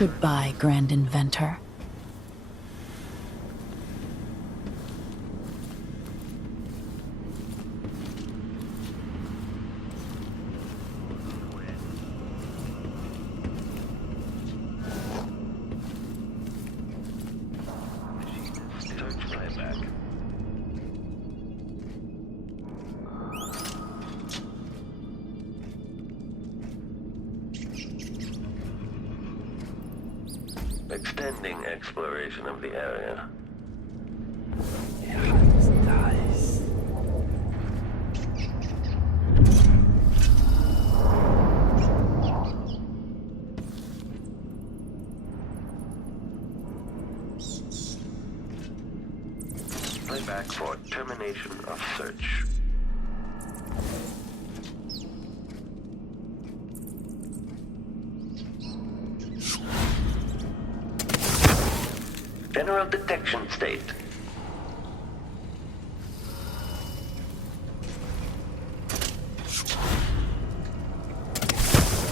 Goodbye, Grand Inventor. Extending exploration of the area. Ja, das ist nice. Playback for termination of search. General detection state.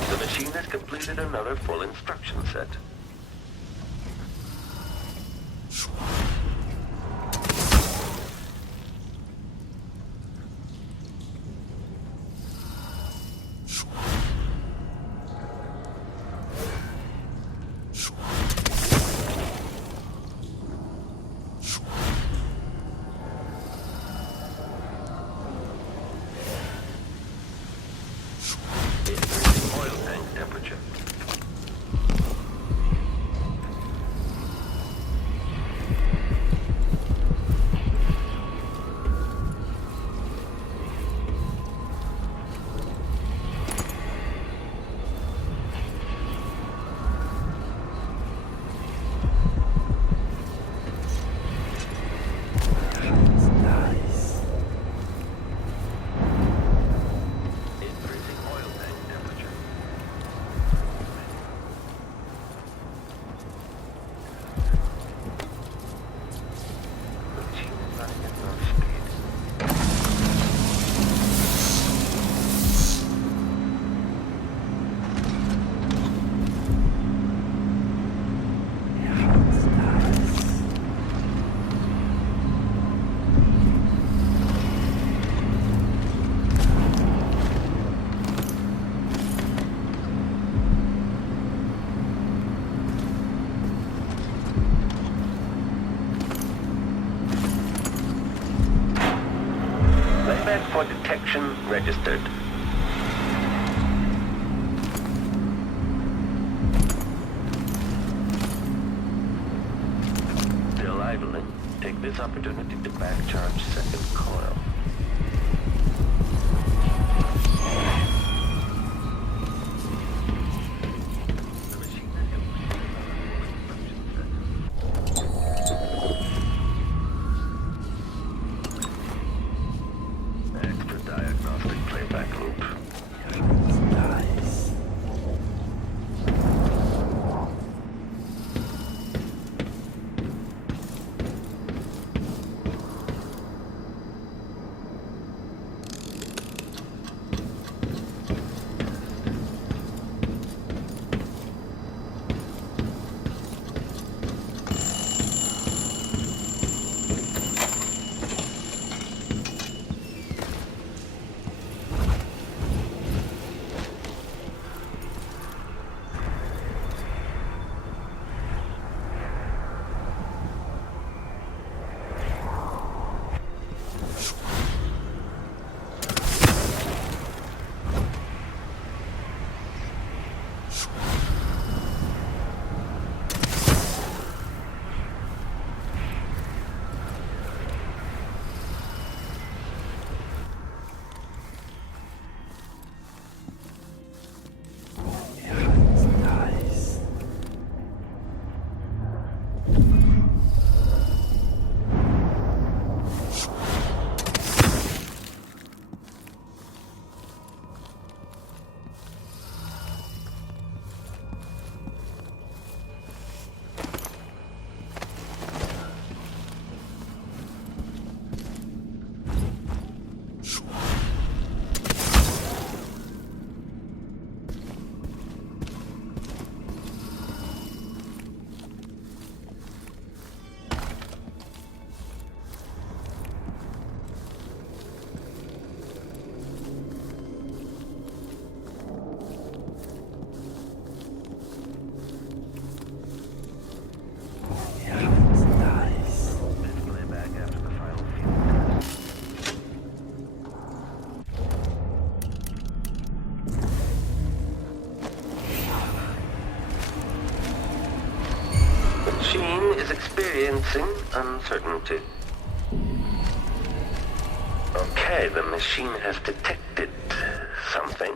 The machine has completed another full instruction set. Increasing oil tank temperature. Nice. Increasing oil tank temperature. The machine is running at low speed. Ja, das ist nice. Playback for detection registered. Still idling. Take this opportunity to back charge second coil. The machine has completed another full instruction set. Extra diagnostic playback loop. Ja, das ist nice. machine is experiencing uncertainty. Okay, the machine has detected something.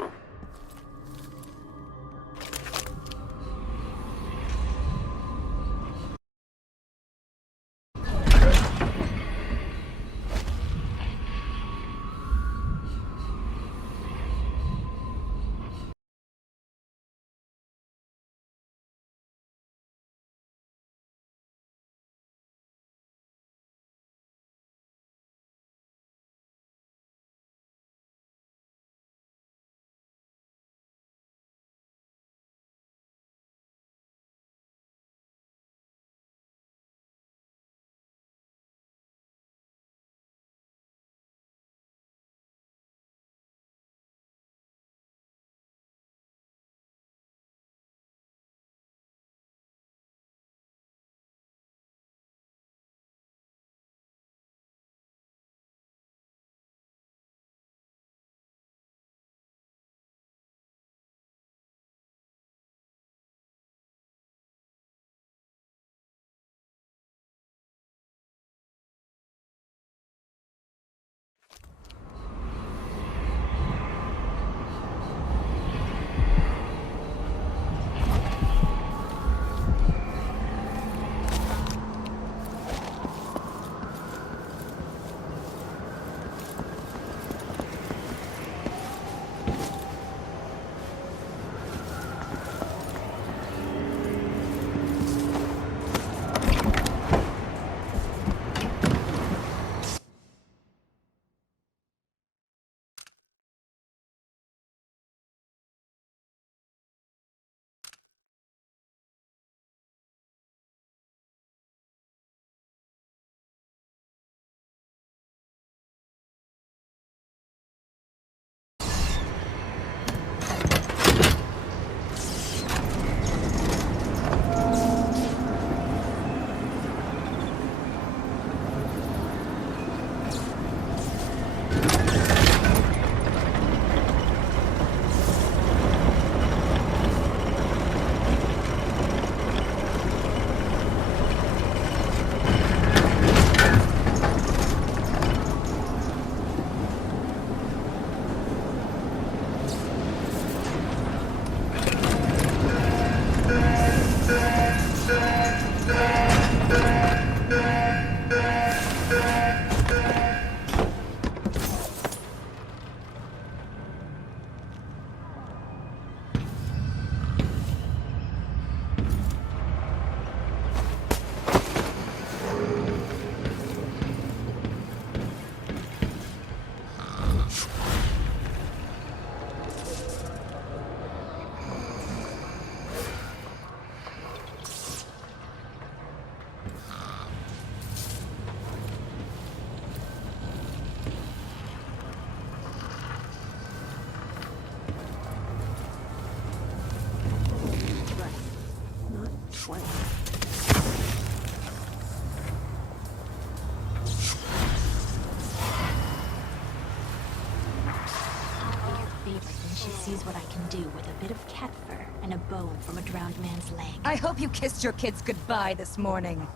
She sees what I can do with a bit of cat fur and a bone from a drowned man's leg. I hope you kissed your kids goodbye this morning.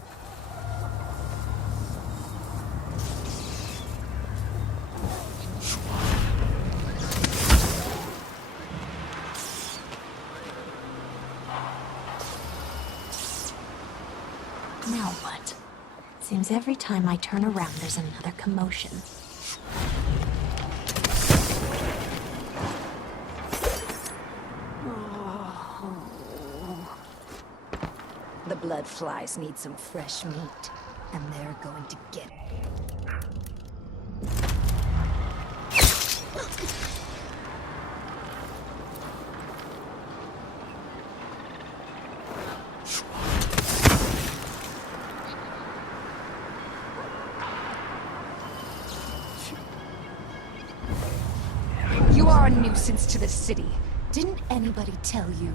Now what? Seems every time I turn around there's another commotion. The blood flies need some fresh meat, and they're going to get it. You are a nuisance to the city. Didn't anybody tell you?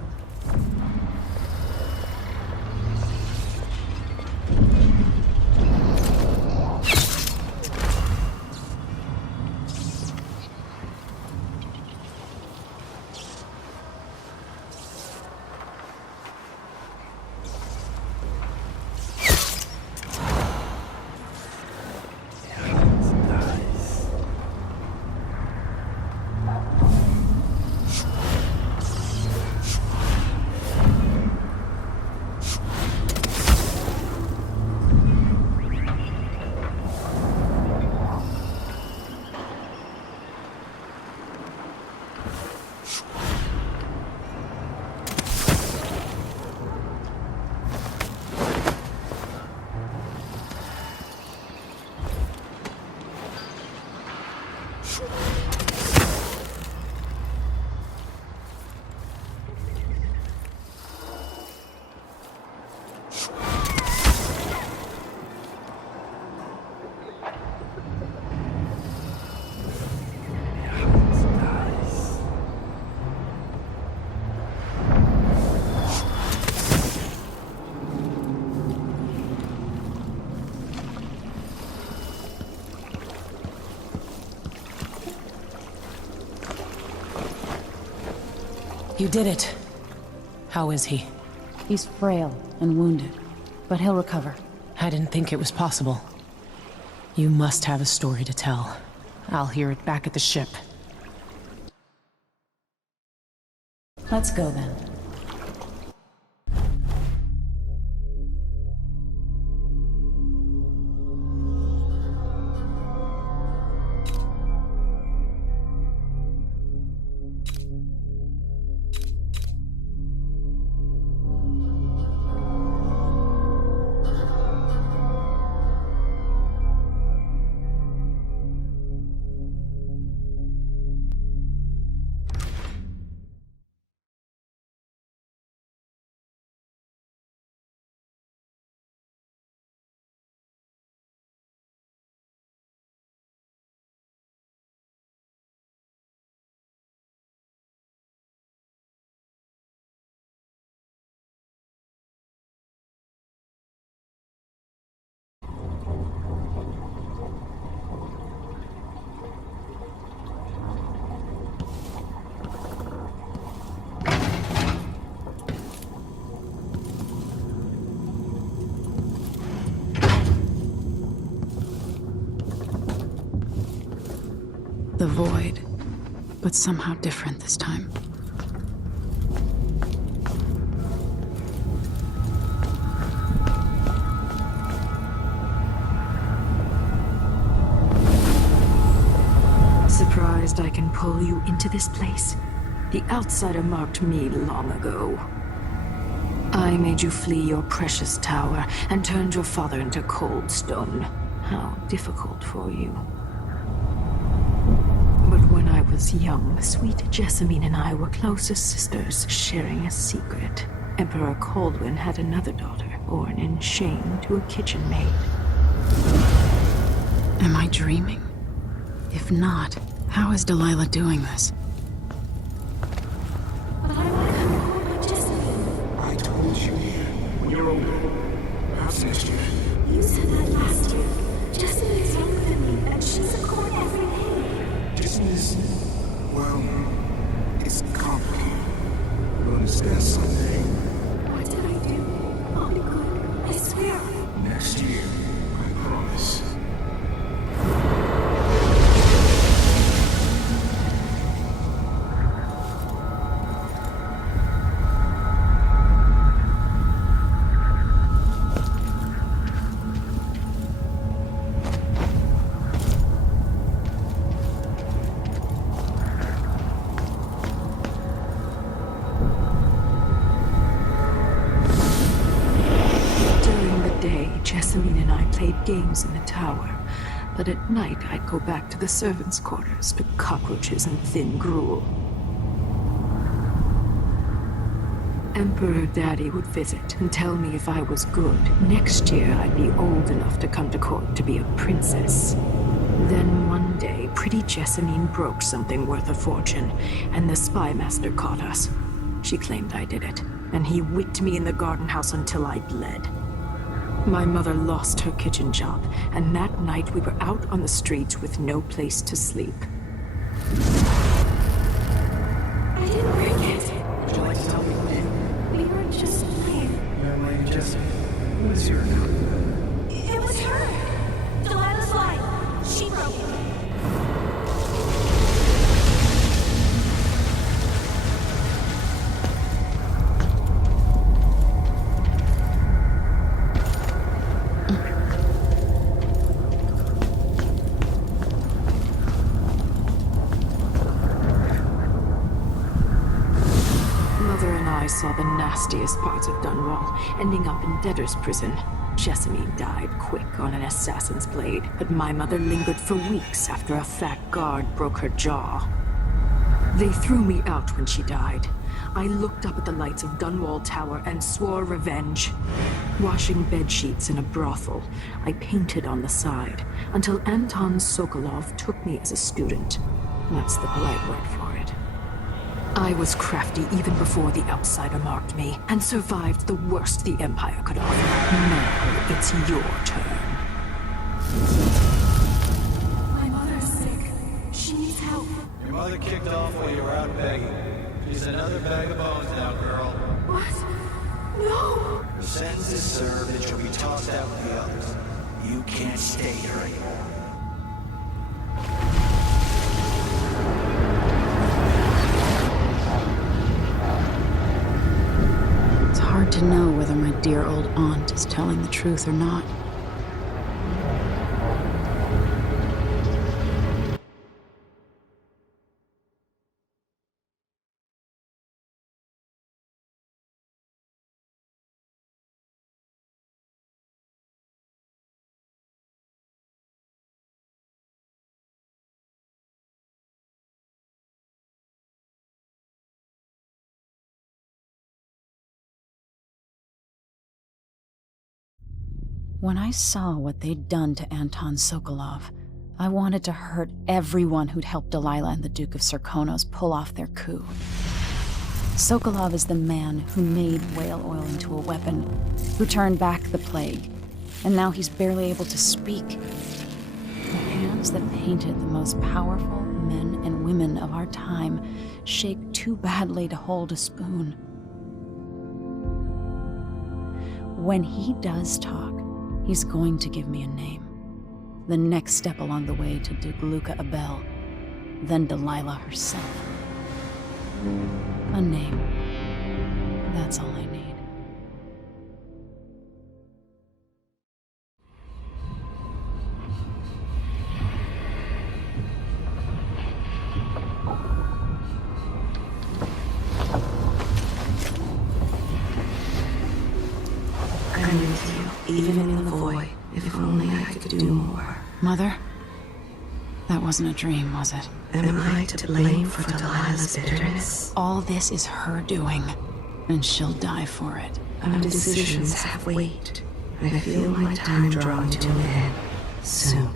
You did it. How is he? He's frail and wounded, but he'll recover. I didn't think it was possible. You must have a story to tell. I'll hear it back at the ship. Let's go then. The void, but somehow different this time. Surprised I can pull you into this place? The outsider marked me long ago. I made you flee your precious tower and turned your father into cold stone. How difficult for you. But when I was young, sweet Jessamine and I were close as sisters, sharing a secret. Emperor Kaldwin had another daughter, born in shame to a kitchen maid. Am I dreaming? If not, how is Delilah doing this? I told you when you're older. Perhaps next year. You said that last year. Jessamine is younger than me, and she's at court every day. Business, well, it's complicated. You'll understand someday. What did I do? I'll be good. I swear. Next year, I promise. Jessamine and I played games in the tower, but at night I'd go back to the servants' quarters to cockroaches and thin gruel. Emperor Daddy would visit and tell me if I was good. Next year I'd be old enough to come to court to be a princess. Then one day, pretty Jessamine broke something worth a fortune, and the spy master caught us. She claimed I did it, and he whipped me in the garden house until I bled. My mother lost her kitchen job, and that night we were out on the streets with no place to sleep. I didn't break it. Would you like to tell me what you did? We were just playing. You're Lady Jessamine. Who is your name? It was her. Delilah's lie. She broke it. I saw the nastiest parts of Dunwall, ending up in debtor's prison. Jessamine died quick on an assassin's blade, but my mother lingered for weeks after a fat guard broke her jaw. They threw me out when she died. I looked up at the lights of Dunwall Tower and swore revenge. Washing bedsheets in a brothel, I painted on the side, until Anton Sokolov took me as a student. That's the polite word for it. I was crafty even before the outsider marked me, and survived the worst the Empire could offer. Now it's your turn. My mother's sick. She needs help. Your mother kicked off while you were out begging. is another bag of bones now, girl. What? No! The sentence is served and she'll be tossed out with the others. You can't stay here anymore. It's hard to know whether my dear old aunt is telling the truth or not. When I saw what they'd done to Anton Sokolov, I wanted to hurt everyone who'd helped Delilah and the Duke of Serkonos pull off their coup. Sokolov is the man who made whale oil into a weapon, who turned back the plague, and now he's barely able to speak. The hands that painted the most powerful men and women of our time shake too badly to hold a spoon. When he does talk, he's going to give me a name. The next step along the way to Duke Luca Abel, then Delilah herself. A name. That's all I need. I'm with you, even in the void. If only I could do more. Mother? That wasn't a dream, was it? Am I to blame for Delilah's bitterness? All this is her doing, and she'll die for it. Our decisions have weight. I feel my time drawing to an end soon.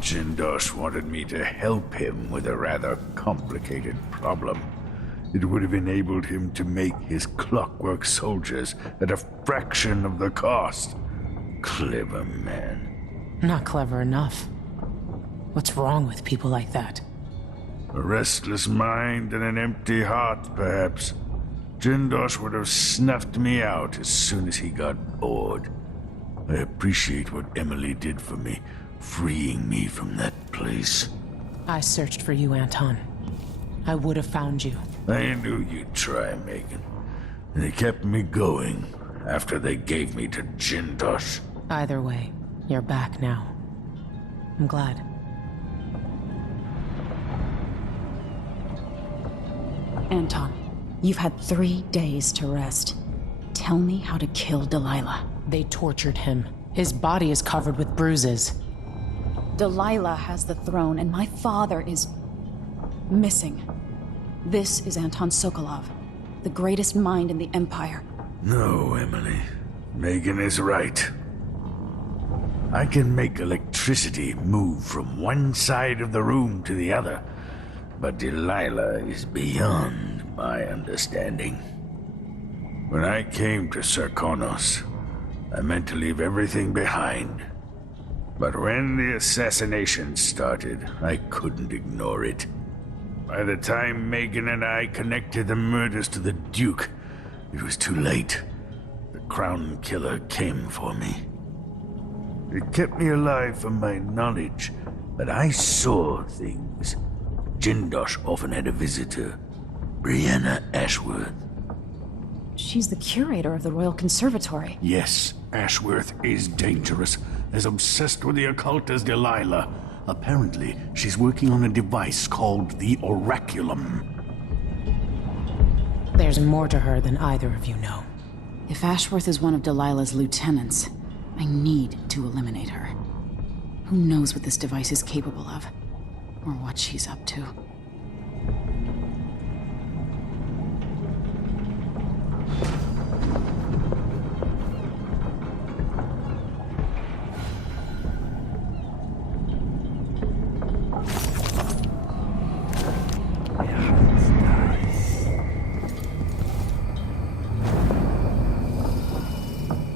Jindosh wanted me to help him with a rather complicated problem. It would have enabled him to make his clockwork soldiers at a fraction of the cost. Clever man. Not clever enough. What's wrong with people like that? A restless mind and an empty heart, perhaps. Jindosh would have snuffed me out as soon as he got bored. I appreciate what Emily did for me, freeing me from that place. I searched for you, Anton. I would have found you. I knew you'd try, Megan. And they kept me going after they gave me to Jindosh. Either way, you're back now. I'm glad. Anton, you've had 3 days to rest. Tell me how to kill Delilah. They tortured him. His body is covered with bruises. Delilah has the throne, and my father is missing. This is Anton Sokolov, the greatest mind in the Empire. No, Emily. Megan is right. I can make electricity move from one side of the room to the other, but Delilah is beyond my understanding. When I came to Serkonos, I meant to leave everything behind. But when the assassination started, I couldn't ignore it. By the time Megan and I connected the murders to the Duke, it was too late. The Crown Killer came for me. It kept me alive from my knowledge, but I saw things. Jindosh often had a visitor, Brianna Ashworth. She's the curator of the Royal Conservatory. Yes, Ashworth is dangerous, as obsessed with the occult as Delilah. Apparently, she's working on a device called the Oraculum. There's more to her than either of you know. If Ashworth is one of Delilah's lieutenants, I need to eliminate her. Who knows what this device is capable of? Or what she's up to.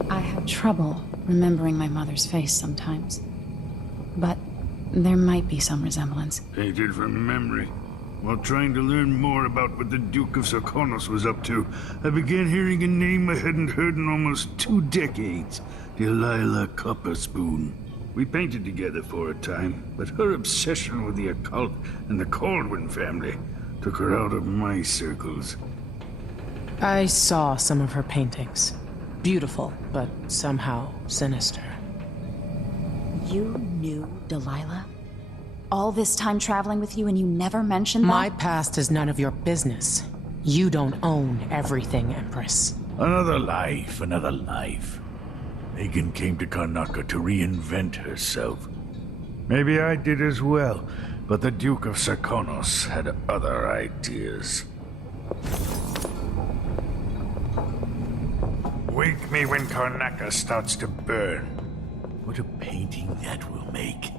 I have trouble remembering my mother's face sometimes. But there might be some resemblance. Painted from memory. While trying to learn more about what the Duke of Sarkonos was up to, I began hearing a name I hadn't heard in almost 2 decades. Delilah Copperspoon. We painted together for a time, but her obsession with the occult and the Caldwin family took her out of my circles. I saw some of her paintings. Beautiful, but somehow sinister. You knew Delilah? All this time traveling with you and you never mentioned that? My past is none of your business. You don't own everything, Empress. Another life, another life. Megan came to Karnaca to reinvent herself. Maybe I did as well, but the Duke of Sarkonos had other ideas. Wake me when Karnaca starts to burn. What a painting that will make.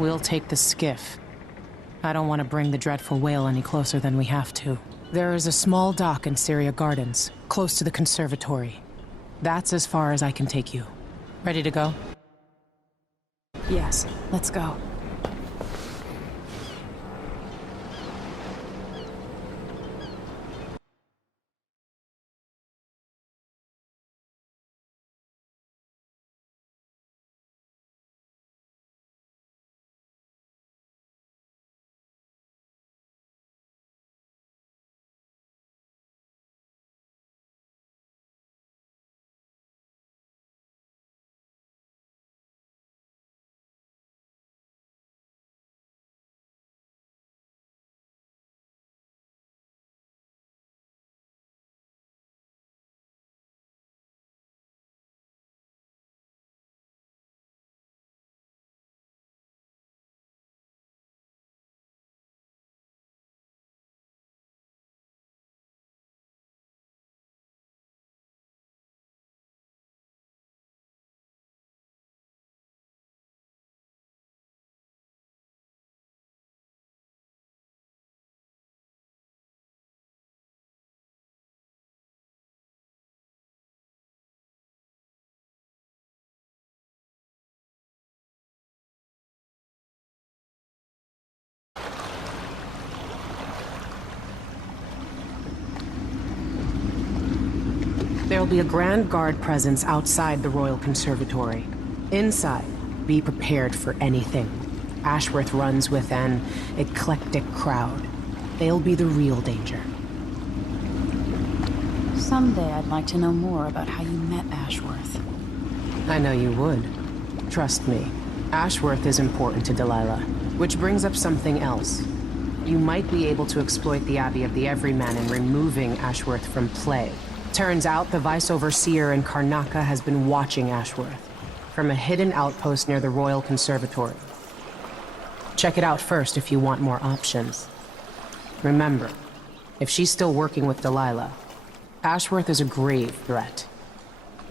We'll take the skiff. I don't want to bring the dreadful whale any closer than we have to. There is a small dock in Syria Gardens, close to the conservatory. That's as far as I can take you. Ready to go? Yes, let's go. There'll be a Grand Guard presence outside the Royal Conservatory. Inside, be prepared for anything. Ashworth runs with an eclectic crowd. They'll be the real danger. Someday I'd like to know more about how you met Ashworth. I know you would. Trust me. Ashworth is important to Delilah, which brings up something else. You might be able to exploit the Abbey of the Everyman in removing Ashworth from play. Turns out the Vice Overseer in Karnaca has been watching Ashworth from a hidden outpost near the Royal Conservatory. Check it out first if you want more options. Remember, if she's still working with Delilah, Ashworth is a grave threat.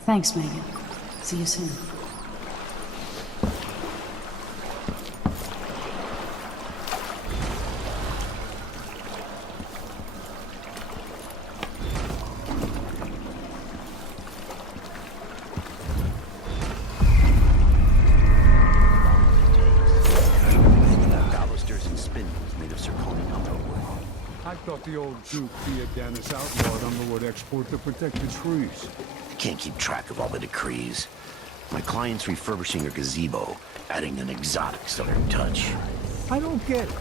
Thanks, Megan. See you soon. I thought the old Duke Theodanis outlawed Underwood export to protect the trees. I can't keep track of all the decrees. My client's refurbishing a gazebo, adding an exotic southern touch. I don't get it.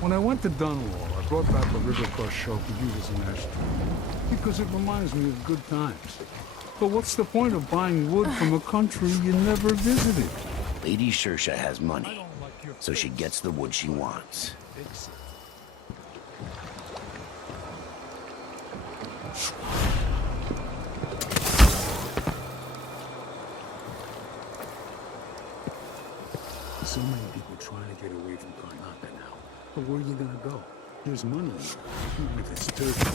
When I went to Dunwall, I brought back the Rivercross show to use as an ashtray, because it reminds me of good times. But what's the point of buying wood from a country you never visited? Lady Shersha has money, so she gets the wood she wants. So many people trying to get away from Karnaca now. But where are you gonna go? There's money in it, even if it's dirty.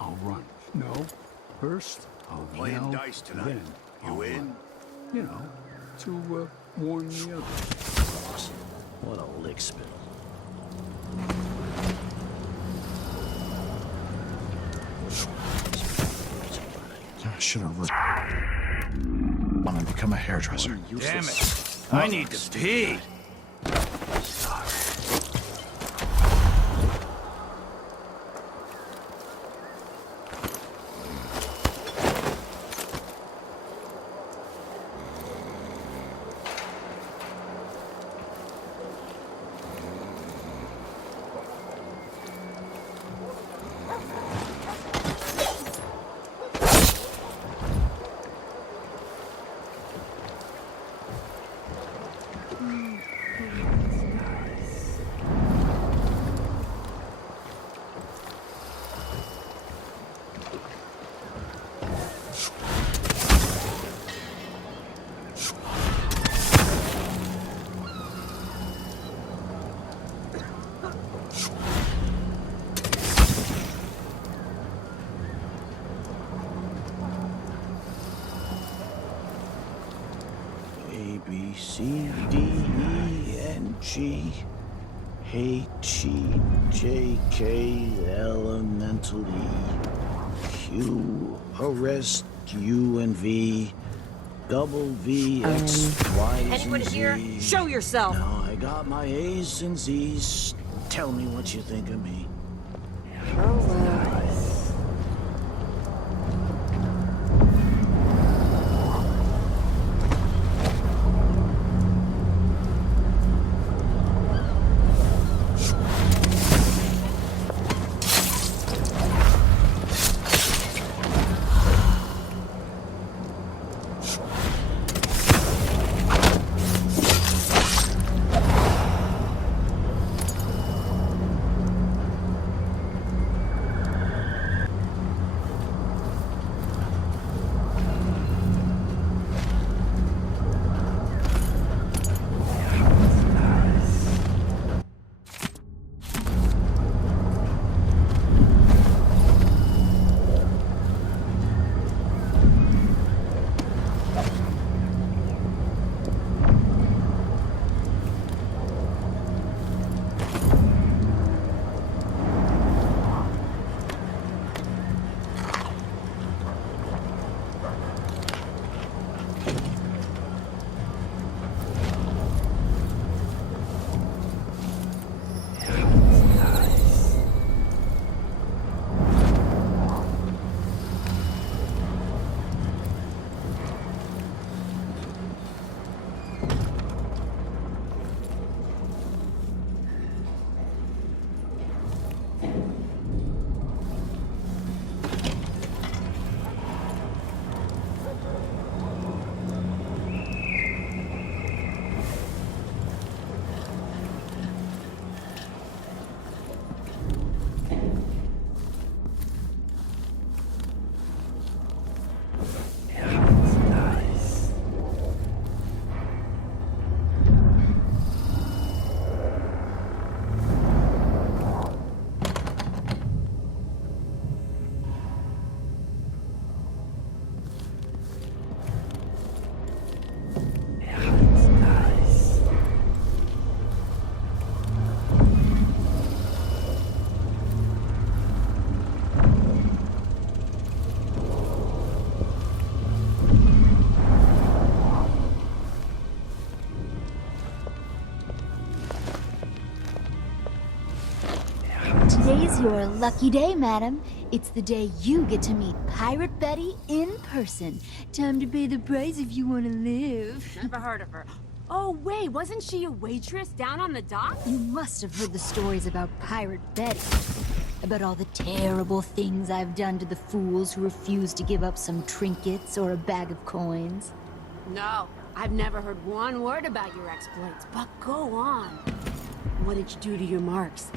I'll run. No. First, I'll Playing yell, dice tonight. then You I'll in? run. You know, to warn the others. What a lick spill. I should have looked. I'm gonna become a hairdresser. Damn it! I need to pee! B, C, D, E, N, G, H, E, J, K, Elemental E, Q, arrest, U and V, double V, X, Y, Anyone and Z. here? Show yourself! Now I got my A's and Z's. Tell me what you think of me. Today's your lucky day, madam. It's the day you get to meet Pirate Betty in person. Time to pay the price if you want to live. Never heard of her. Oh, wait, wasn't she a waitress down on the dock? You must have heard the stories about Pirate Betty. About all the terrible things I've done to the fools who refuse to give up some trinkets or a bag of coins. No, I've never heard one word about your exploits, but go on. What did you do to your marks?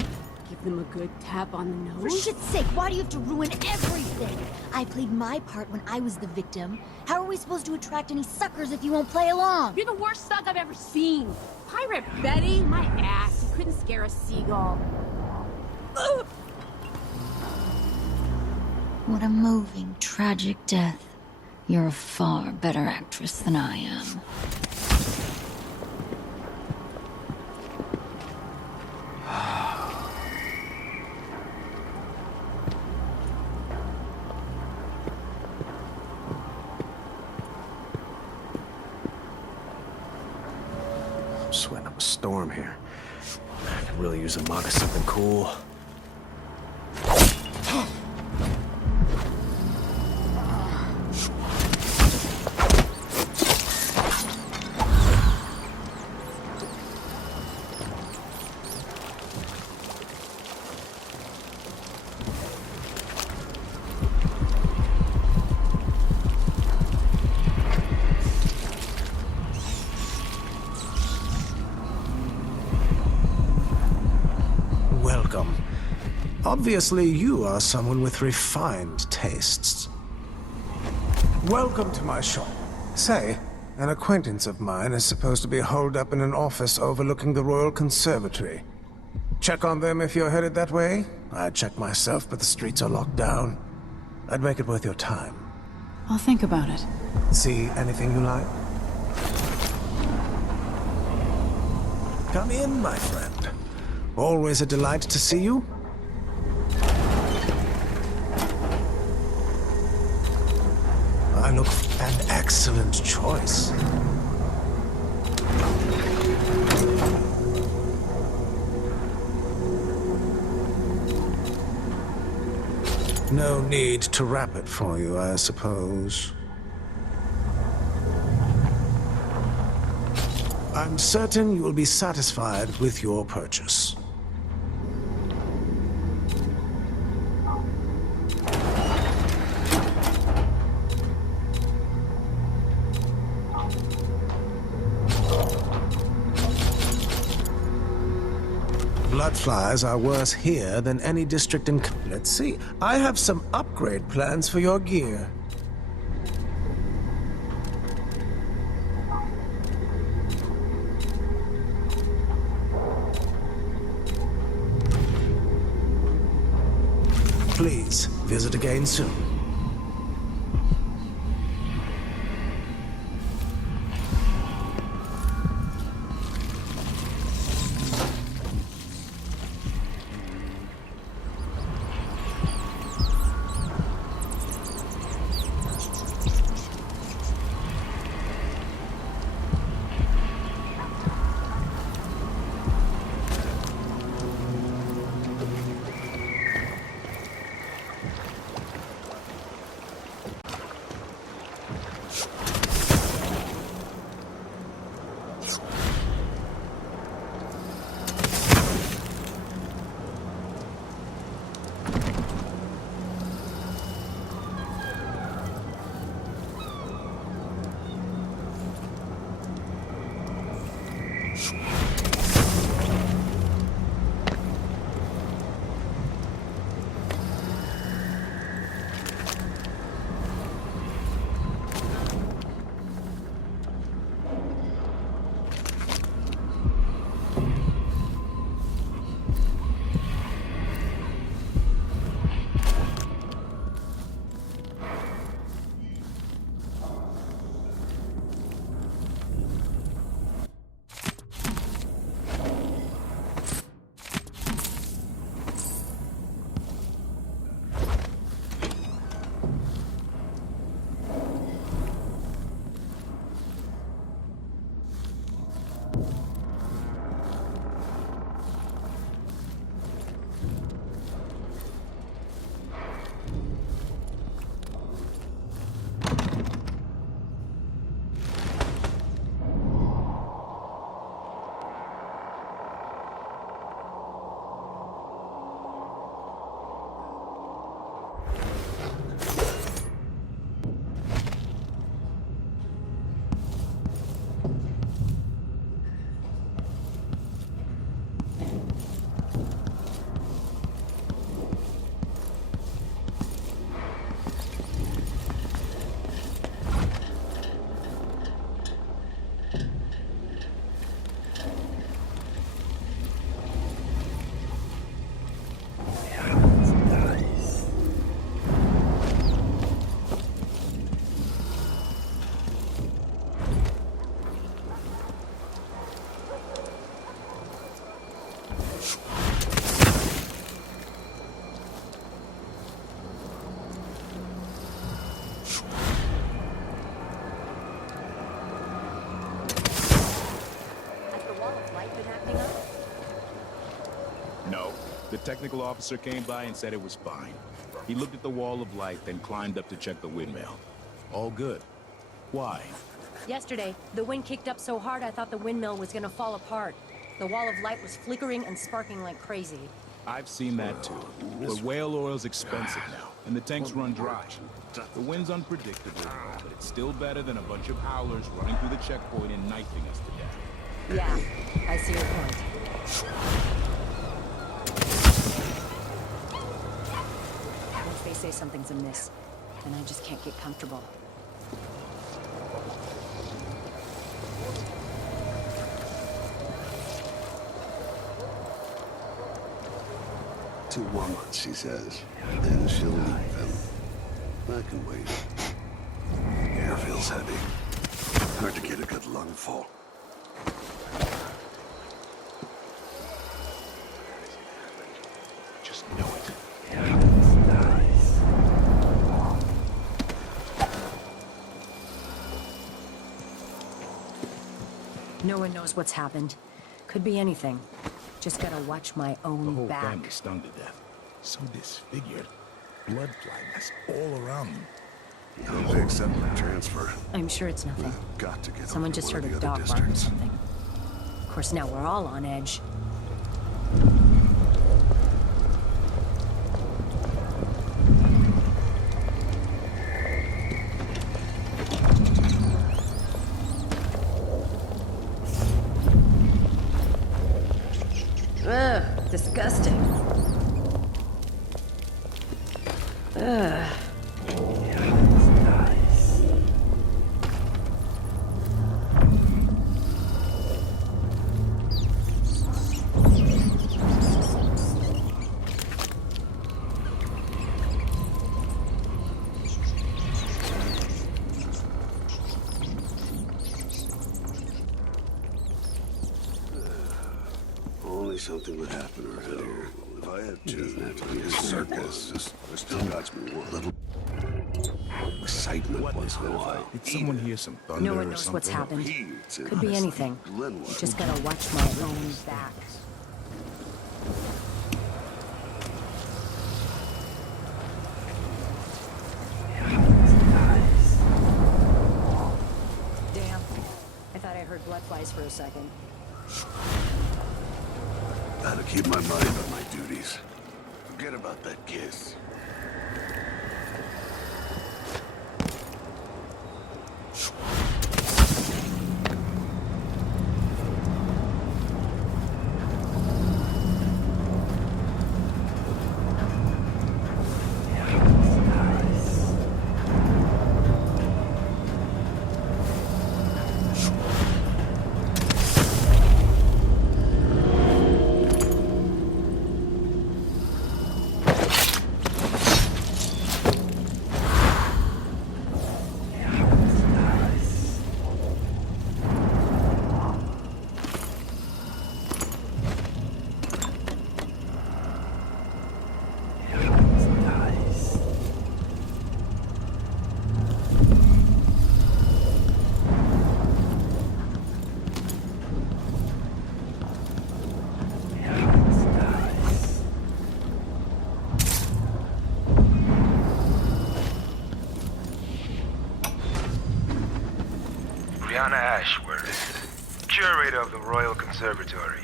Give them a good tap on the For nose? shit's sake, why do you have to ruin everything? I played my part when I was the victim. How are we supposed to attract any suckers if you won't play along? You're the worst thug I've ever seen. Pirate Betty, my ass. You couldn't scare a seagull. Ugh. What a moving, tragic death. You're a far better actress than I am. I'm sweating up a storm here. I could really use a mug of something cool. Welcome. Obviously, you are someone with refined tastes. Welcome to my shop. Say, an acquaintance of mine is supposed to be holed up in an office overlooking the Royal Conservatory. Check on them if you're headed that way. I'd check myself, but the streets are locked down. I'd make it worth your time. I'll think about it. See anything you like? Come in, my friend. Always a delight to see you. I look an excellent choice. No need to wrap it for you, I suppose. I'm certain you will be satisfied with your purchase. Bloodflies are worse here than any district in... Let's see. I have some upgrade plans for your gear. Please, visit again soon. No. The technical officer came by and said it was fine. He looked at the wall of light, then climbed up to check the windmill. All good. Why? Yesterday, the wind kicked up so hard I thought the windmill was gonna fall apart. The wall of light was flickering and sparking like crazy. I've seen that too. But whale oil's expensive now, and the tanks run dry. The wind's unpredictable, but it's still better than a bunch of howlers running through the checkpoint and knifing us to death. Yeah, I see your point. Once they say something's amiss, then I just can't get comfortable. To Walmart, she says. Then she'll leave them. I can wait. The air feels heavy. Hard to get a good lungful. Just know it. No one knows what's happened. Could be anything. Just gotta watch my own The whole back. family stung to death. So disfigured. Blood fly mess all around them. How'd they accept my transfer? I'm sure it's nothing. Got to get Someone over to just one heard of a the other dog bark or districts. something. Of course, now we're all on edge. Ugh, disgusting. Ugh. Only something would happen around here. If I had to, doesn't have to be a circus. Just still got me one little excitement once in a while. Did someone hear some thunder No one or knows something? what's happened. It's Could be anything. Just gotta watch my own back. Damn. I thought I heard blood flies for a second. Gotta keep my mind on my duties. Forget about that kiss. Ashworth, curator of the Royal Conservatory.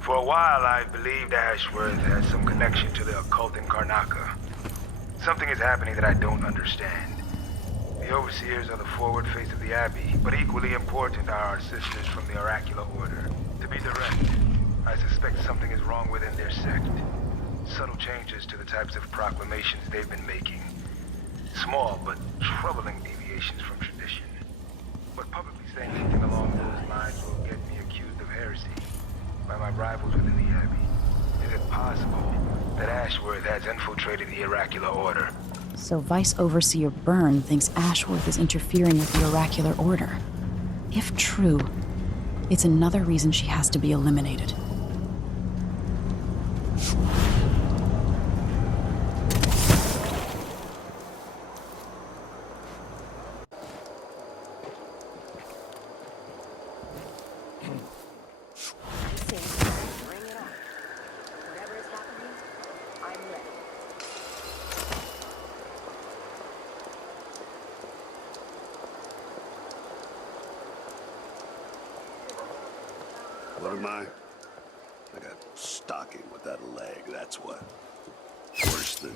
For a while, I believed Ashworth had some connection to the occult in Karnaca. Something is happening that I don't understand. The overseers are the forward face of the Abbey, but equally important are our sisters from the Oracular Order. To be direct, I suspect something is wrong within their sect. Subtle changes to the types of proclamations they've been making. Small but troubling deviations from tradition. But publicly saying anything along those lines will get me accused of heresy by my rivals within the Abbey. Is it possible that Ashworth has infiltrated the Oracular Order? So Vice Overseer Byrne thinks Ashworth is interfering with the Oracular Order. If true, it's another reason she has to be eliminated. What am I? Like a stocking without a leg, that's what. Worse than...